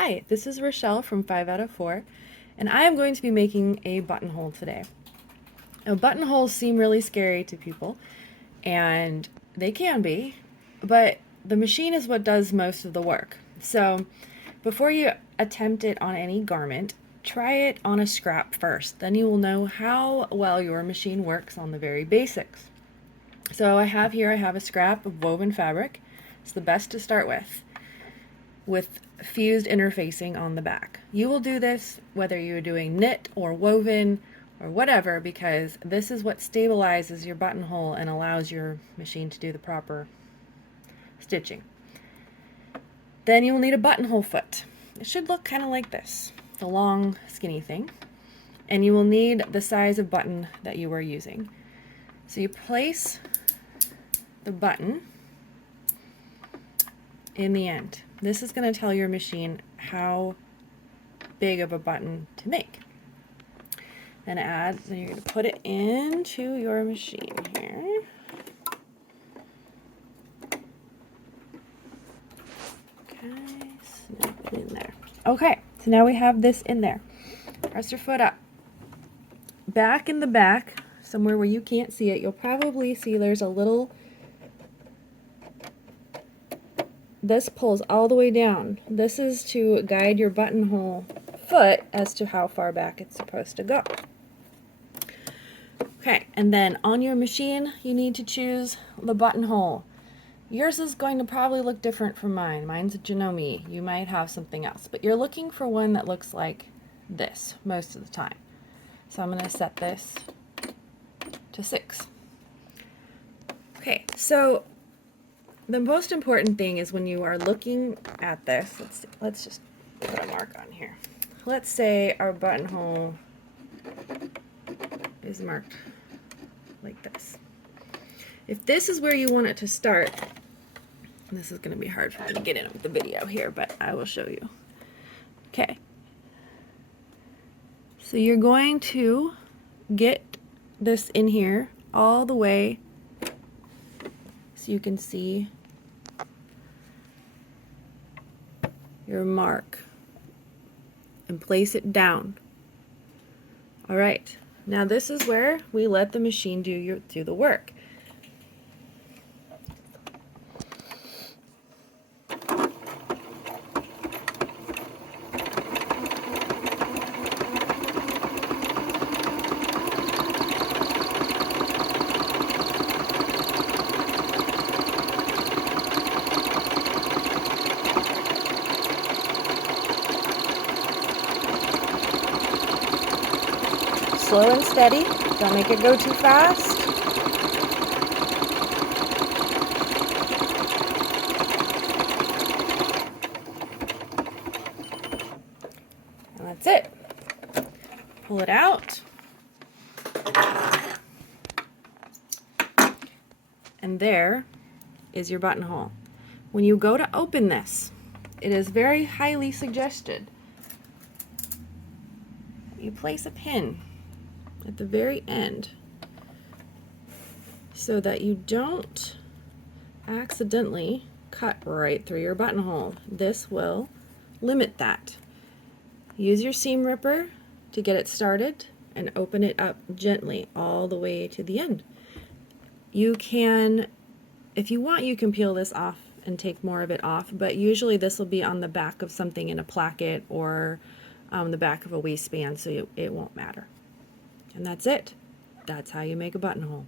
Hi, this is Rochelle from 5 out of 4, and I am going to be making a buttonhole today. Now, buttonholes seem really scary to people, and they can be, but the machine is what does most of the work. So before you attempt it on any garment, try it on a scrap first. Then you will know how well your machine works on the very basics. So I have a scrap of woven fabric. It's the best to start with fused interfacing on the back. You will do this whether you're doing knit or woven or whatever, because this is what stabilizes your buttonhole and allows your machine to do the proper stitching. Then you will need a buttonhole foot. It should look kind of like this, the long skinny thing. And you will need the size of button that you are using. So you place the button in the end. This is going to tell your machine how big of a button to make. Then you're going to put it into your machine here. Okay, snap it in there. Okay, so now we have this in there. Press your foot up. Back in the back, somewhere where you can't see it, you'll probably see there's a little. This pulls all the way down. This is to guide your buttonhole foot as to how far back it's supposed to go. Okay, and then on your machine, you need to choose the buttonhole. Yours is going to probably look different from mine. Mine's a Janome. You might have something else, but you're looking for one that looks like this most of the time. So I'm going to set this to 6. Okay, so the most important thing is when you are looking at this, let's just put a mark on here. Let's say our buttonhole is marked like this. If this is where you want it to start, this is going to be hard for me to get in with the video here, but I will show you. Okay. So you're going to get this in here all the way so you can see your mark and place it down. All right, now this is where we let the machine do the work. Slow and steady. Don't make it go too fast. And that's it. Pull it out. And there is your buttonhole. When you go to open this, it is very highly suggested you place a pin at the very end so that you don't accidentally cut right through your buttonhole. This will limit that. Use your seam ripper to get it started and open it up gently all the way to the end. You can, if you want, you can peel this off and take more of it off, but usually this will be on the back of something in a placket or the back of a waistband, so it won't matter. And that's it. That's how you make a buttonhole.